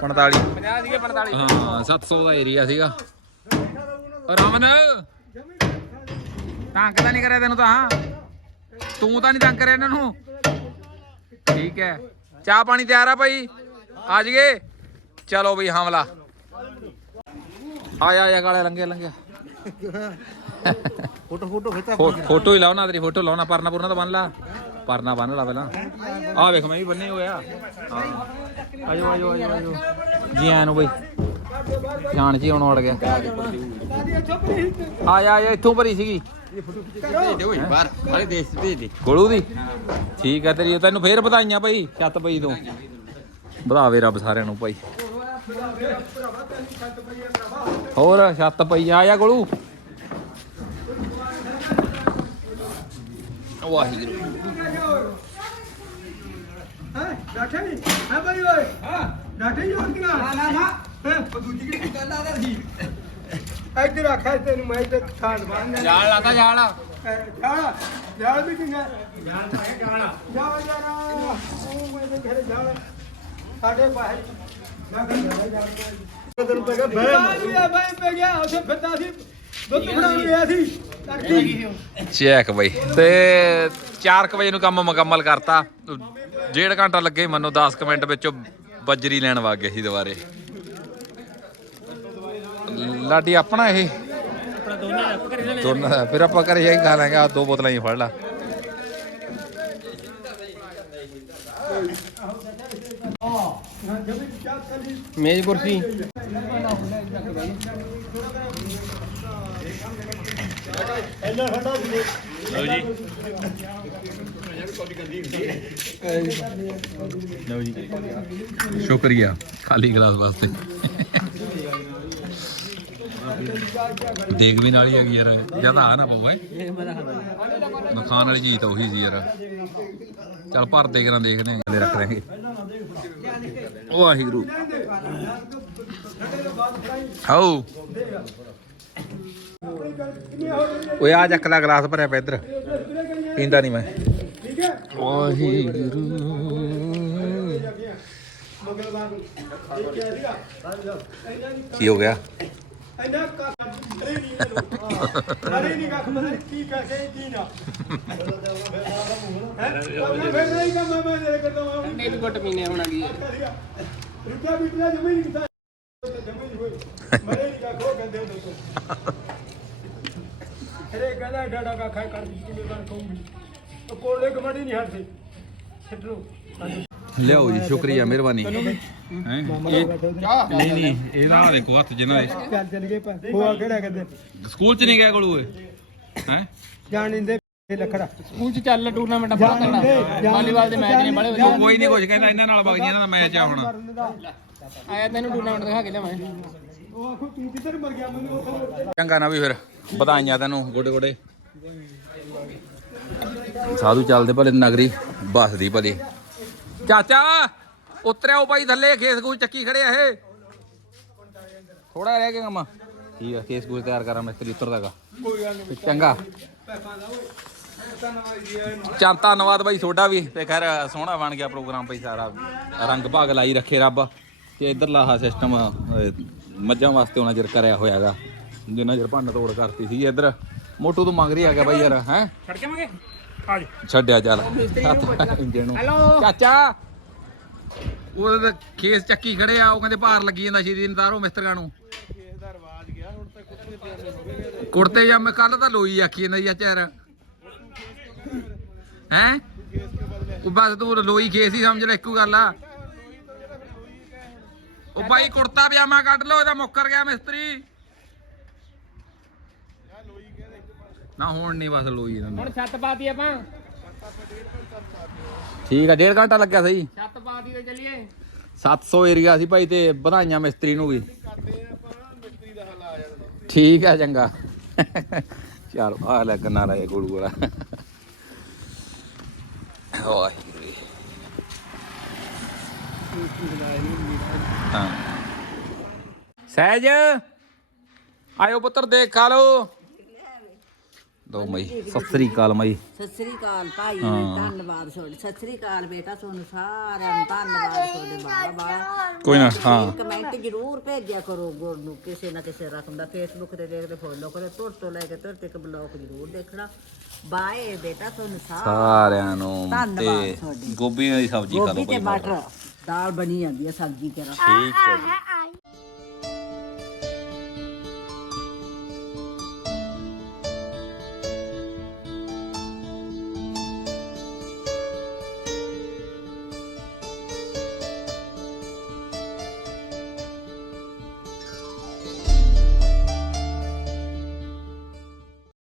45 50 ਸੀਗੇ 45 ਹਾਂ 700 ਦਾ ਏਰੀਆ ਸੀਗਾ। ਰਮਨ। ਤੰਗ ਤਾਂ ਨਹੀਂ ਕਰਿਆ ਤੈਨੂੰ ਤਾਂ। ਤੂੰ ਤਾਂ ਨਹੀਂ ਤੰਗ ਕਰਿਆ ਇਹਨਾਂ ਨੂੰ। ਠੀਕ ਹੈ। ਚਾਹ ਪਾਣੀ ਤਿਆਰ ਆ ਭਾਈ? ਆ ਜਗੇ ਚਲੋ ਬਈ ਹਮਲਾ। ਆ ਜਾ ਆ ਜਾ ਕਾਲੇ ਲੰਗੇ ਲੰਗੇ ਫੋਟੋ ਫੋਟੋ ਖਿੱਚਾ। ਫੋਟੋ ਹੀ ਲਾਓ ਨਾ ਤੇਰੀ ਫੋਟੋ ਲਾਉਣਾ ਪਰਨਾ ਪੁਰਨਾ ਤਾਂ ਬੰਨ ਲਾ। ਪਰਨਾ ਬੰਨ ਲਾ ਪਹਿਲਾਂ। ਆ ਵੇਖ ਮੈਂ ਵੀ ਬੰਨੇ ਹੋਇਆ ਹਾਂ। ਆਜੋ ਆਜੋ ਆਜੋ ਆਜੋ। ਜੀ ਆਇਆਂ ਨੂੰ ਬਈ। ਜਾਣ ਜੀ ਹੁਣ ਉੜ ਗਿਆ। ਆ ਜਾ ਆ ਜਾ ਇੱਥੋਂ ਭਰੀ ਸੀਗੀ। ਬਾਹਰ ਸਾਰੇ ਦੇਸ਼ ਭੇਜ ਦੇ। ਗੋਲੂ ਦੀ? ਠੀਕ ਹੈ ਤੇਰੀ ਤੈਨੂੰ ਫੇਰ ਵਧਾਈਆਂ ਭਾਈ ਛੱਤ ਪਈ ਤੋਂ। ਵਧਾਵੇ ਰੱਬ ਸਾਰਿਆਂ ਨੂੰ ਭਾਈ। ਹੋਰ ਛੱਤ ਪਈ ਆ ਜਾ ਗੋਲੂ ਵਾਹਿਗੁਰੂ। ਡਾਠੇ ਨਹੀਂ ਹੈ ਭਾਈ ਓਏ? ਹਾਂ। ਡਾਠੇ ਹੀ ਹੋਰ ਕਿਨਾ ਨਾ ਨਾ ਨਾ। ਦੂਜੀ ਕਿਹੜੀ ਗੱਲ ਆਦਾ ਸੀ ਇੱਧਰ ਆਖਿਆ ਤੈਨੂੰ ਮੈਂ ਤੇ ਥਾਂ ਬੰਨ ਜਾਲ ਲਾਤਾ ਜਾਲ। ਜਾਲ ਜਾਲ ਵੀ ਕਿੰਨਾ? ਜਾਲ ਪਾਇਆ ਜਾਲ ਜਾਲ ਜਾਣਾ ਉਹ ਮੇਰੇ ਘਰੇ ਜਾਲ ਸਾਡੇ ਬਾਹਰ ਨਾ ਕਰ ਜਾਲ ਜਾਲ ਤੈਨੂੰ ਪੈ ਗਿਆ ਬਹਿ ਪੈ ਗਿਆ। ਉੱਥੇ ਫਿਰਦਾ ਸੀ ਦੁੱਧ ਬਣਾਉਣ ਗਿਆ ਸੀ। ਚੈੱਕ ਬਈ। ਤੇ 4 ਵਜੇ ਨੂੰ ਕੰਮ ਮੁਕੰਮਲ ਕਰਤਾ। ਡੇਢ ਘੰਟਾ ਲੱਗੇ ਮੈਨੂੰ 10 ਕੁ ਮਿੰਟ ਵਿੱਚ ਬੱਜਰੀ ਲੈਣ ਵਗ ਗਏ ਸੀ ਦੁਬਾਰੇ। ਲਾਡੀ ਆਪਣਾ ਇਹ? ਦੋਨਾਂ ਦਾ। ਫਿਰ ਆਪਾਂ ਘਰੇ ਜਾ ਕੇ ਖਾ ਲਾਂਗੇ ਆ ਦੋ ਬੋਤਲਾਂ ਹੀ ਫੜ ਲਾ। ਮੇਜ਼ ਕੁਰਸੀ। ਠੰਡਾ ਸੀ ਸ਼ੁਕਰੀਆ। ਖਾਲੀ ਗਲਾਸ ਵਾਸਤੇ। ਦੇਖ ਵੀ ਨਾਲ ਹੀ ਹੈਗੀ ਯਾਰ ਜ਼ਿਆਦਾ ਆ ਨਾ ਪਵੇ ਨੁਕਸਾਨ ਵਾਲੀ ਚੀਜ਼ ਤਾਂ ਉਹੀ ਸੀ ਯਾਰ। ਚੱਲ ਭਰ ਦੇ ਕਰਾਂ ਦੇਖਦੇ ਅਗਲੇ ਰੱਖ ਲਾਂਗੇ ਉਹ ਵਾਹਿਗੁਰੂ। ਹਾਉ ਓਏ ਆ ਚੱਕ ਲੈ ਗਲਾਸ ਭਰਿਆ ਪਿਆ ਇੱਧਰ। ਪੀਂਦਾ ਨਹੀਂ ਮੈਂ। ਠੀਕ ਹੈ ਵਾਹਿਗੁਰੂ। ਮੰਗਲਵਾਰ ਨੂੰ ਦੇਖਿਆ ਸੀਗਾ ਕੀ ਹੋ ਗਿਆ? ਇੰਨਾ ਕੱਖ ਅਰੇ ਨਹੀਂ ਇਹਨੂੰ ਅਰੇ ਨਹੀਂ ਕੱਖ ਪਤਾ ਨੀ ਕੀ ਕਹੇ ਕੀ ਨਾ। ਹੈ? ਫਿਰ ਨਹੀਂ ਕੰਮ ਮੈਂ ਮੇਰੇ ਕਰਦਾ ਹਾਂ ਨਹੀਂ ਵੀ ਘੁੱਟ ਪੀਨੇ ਹੁਣ ਅਗੀ ਰਿਕਾ ਬਿਟਲਾ ਜਮੇ ਨਹੀਂ ਕੀਤਾ। ਜਮੇ ਨਹੀਂ ਹੋਏ ਮਰੇ ਨਹੀਂ ਕੱਖ ਹੋ ਗੰਦੇ ਹੁੰਦੇ ਤੋਂ ਅਰੇ ਕਹਿੰਦਾ ਡਾਡਾ ਕੱਖਾ ਕਰ ਦਿੱਤੀ ਮੇਰੇ ਨਾਲ ਕਹੂੰਗੀ ਉਹ ਕੋਲੇ ਕਮੜੀ ਨਹੀਂ ਹੱਥੇ ਛੱਡ ਲੋ ਲਿਆਓ ਜੀ ਸ਼ੁਕਰੀਆ ਮਿਹਰਬਾਨੀ। ਹੈ? ਨਹੀਂ ਨਹੀਂ ਇਹਦਾ ਦੇਖੋ ਹੱਥ ਜਿਨ੍ਹਾਂ ਦੇ। ਚੱਲ ਚੱਲ ਗਏ ਪਾ ਹੋਆ ਕਿਹੜਾ ਕਹਿੰਦੇ? ਸਕੂਲ ਚ ਨਹੀਂ ਗਿਆ ਕੋਲੂ ਇਹ ਹੈ? ਜਾਣ ਦਿੰਦੇ ਲਖੜਾ ਸਕੂਲ ਚ ਚੱਲ ਟੂਰਨਾਮੈਂਟ ਬੜਾ ਤਗੜਾ ਵਾਲੀਬਾਲ ਦੇ ਮੈਚ ਨੇ ਬੜੇ ਵਧੀਆ। ਕੋਈ ਨਹੀਂ ਕੁਝ ਕਹਿੰਦਾ ਇਹਨਾਂ ਨਾਲ ਵਗ ਜੀ ਇਹਨਾਂ ਦਾ ਮੈਚ ਆ ਹੁਣ। ਆਇਆ ਤੈਨੂੰ ਟੂਰਨਾਮੈਂਟ ਦਿਖਾ ਕੇ ਲਿਆਵਾਂ ਉਹ ਆਖੋ ਤੂੰ ਕਿੱਧਰ ਮਰ ਗਿਆ ਮੈਨੂੰ ਉਹ ਚੰਗਾ ਨਾ ਵੀ ਫਿਰ ਵਧਾਈਆਂ ਤੈਨੂੰ ਗੋਡੇ ਗੋਡੇ। ਸਾਧੂ ਚੱਲਦੇ ਭਲੇ ਨਗਰੀ ਬਸਦੀ ਭਲੀ। ਚਾਚਾ! ਉਤਰਿਆਓ ਭਾਈ ਥੱਲੇ ਖੇਸ ਖੂਸ ਚੱਕੀ ਖੜੇ ਆ ਇਹ। ਥੋੜਾ ਰਹਿ ਗਿਆ ਕੰਮ। ਠੀਕ ਆ ਖੇਸ ਖੂਸ ਤਿਆਰ ਕਰਾਂ ਮਿਸਤਰੀ ਉਤਰਦਾਗਾ ਚੰਗਾ। ਚਾ ਧੰਨਵਾਦ ਬਾਈ ਤੁਹਾਡਾ ਵੀ। ਤੇ ਖੈਰ ਸੋਹਣਾ ਬਣ ਗਿਆ ਪ੍ਰੋਗਰਾਮ ਭਾਈ ਸਾਰਾ। ਰੰਗ ਭਾਗ ਲਾਈ ਰੱਖੇ ਰੱਬ। ਤੇ ਇਧਰਲਾ ਆਹ ਸਿਸਟਮ ਮੱਝਾਂ ਵਾਸਤੇ ਉਹਨਾਂ ਚਿਰ ਕਰਿਆ ਹੋਇਆਗਾ ਜਿੰਨਾ ਚਿਰ ਭੰਨ ਤੋੜ ਕਰਤੀ ਸੀ ਇਧਰ। ਮੋਟੂ ਤੋਂ ਮੰਗ ਰਹੀ ਆ ਗਿਆ ਬਾਈ ਯਾਰ ਹੈ? ਛੱਡ ਕੇ ਮੰਗੇ ਆ ਜਾ ਛੱਡਿਆ ਚੱਲ। ਇੰਜਣ ਨੂੰ। ਹੈਲੋ। ਚਾਚਾ! ਉਹ ਤਾਂ ਖੇਸ ਚੱਕੀ ਖੜੇ ਆ, ਉਹ ਕਹਿੰਦੇ ਭਾਰ ਲੱਗੀ ਜਾਂਦਾ ਸ਼ੀਰੀ ਨੂੰ ਤਾਰੋ ਮਿਸਤਰੀਆਂ ਨੂੰ। ਕੁੜਤੇ ਜਾਂ ਮੈਂ ਕੱਲ ਤਾਂ ਲੋਈ ਆਖੀ ਜਾਂਦਾ ਚਾਚਾ ਯਾਰ ਹੈ? ਉਹ ਬਸ ਤੂੰ ਲੋਈ ਖੇਸ ਹੀ ਸਮਝ ਲੈ, ਇੱਕੋ ਗੱਲ ਆ। ਉਹ ਬਾਈ ਕੁੜਤਾ ਪਜਾਮਾ ਕੱਢ ਲਓ, ਇਹਦਾ ਮੁੱਕਰ ਗਿਆ ਮਿਸਤਰੀ। ਨਾ ਹੁਣ ਨਹੀਂ ਬਸ ਲੋਈ ਇਹਨਾਂ ਹੁਣ ਛੱਤ ਪਾਤੀ ਆਪਾਂ। ਠੀਕ ਆ ਡੇਢ ਘੰਟਾ ਲੱਗਿਆ ਸਹੀ। ਛੱਤ ਪਾਤੀ ਤੇ ਚੱਲੀਏ। 700 ਏਰੀਆ ਸੀ ਭਾਈ ਤੇ ਵਧਾਈਆਂ ਮਿਸਤਰੀ ਨੂੰ ਵੀ। ਠੀਕ ਆ ਚੰਗਾ। ਚਲ ਆ ਲੈ ਕੰਨਾ ਲੈ ਗੋਲੂ ਵਾਲਾ। ਵਾਹਿਗੁਰੂ। ਹਾਂ। ਸਹਿਜ ਆਇਓ ਪੁੱਤਰ ਦੇਖ ਖਾ ਲਓ। ਦੋ ਮਈ ਸਤਿ ਸ੍ਰੀ ਅਕਾਲ ਮਈ। ਸਤਿ ਸ੍ਰੀ ਅਕਾਲ ਭਾਈ। ਧੰਨਵਾਦ ਤੁਹਾਡਾ। ਸਤਿ ਸ੍ਰੀ ਅਕਾਲ ਬੇਟਾ ਤੁਹਾਨੂੰ ਸਾਰਿਆਂ ਨੂੰ ਧੰਨਵਾਦ ਤੁਹਾਡੇ ਬਾਬਾ ਬਾਲਾ ਕੋਈ ਨਾ ਹਾਂ। ਕਮੈਂਟ ਜ਼ਰੂਰ ਭੇਜਿਆ ਕਰੋ ਗੁਰ ਨੂੰ ਕਿਸੇ ਨਾ ਕਿਸੇ ਰਕਮ ਦਾ। ਫੇਸਬੁੱਕ ਤੇ ਦੇਖਦੇ ਫੋਲੋ ਕਰੋ। ਤੁਰ ਤੋਂ ਲੈ ਕੇ ਤੁਰ ਤੱਕ ਬਲੌਗ ਜ਼ਰੂਰ ਦੇਖਣਾ। ਬਾਏ ਬੇਟਾ ਤੁਹਾਨੂੰ ਸਾਰਿਆਂ ਨੂੰ ਤੇ। ਗੋਭੀ ਦੀ ਸਬਜ਼ੀ ਖਾ ਲਓ ਗੋਭੀ ਤੇ ਭਾਈ ਮਟਰ ਦਾਲ ਬਣੀ ਜਾਂਦੀ ਹੈ ਸਬਜ਼ੀ ਕਰਾ ਠੀਕ ਹੈ ਜੀ।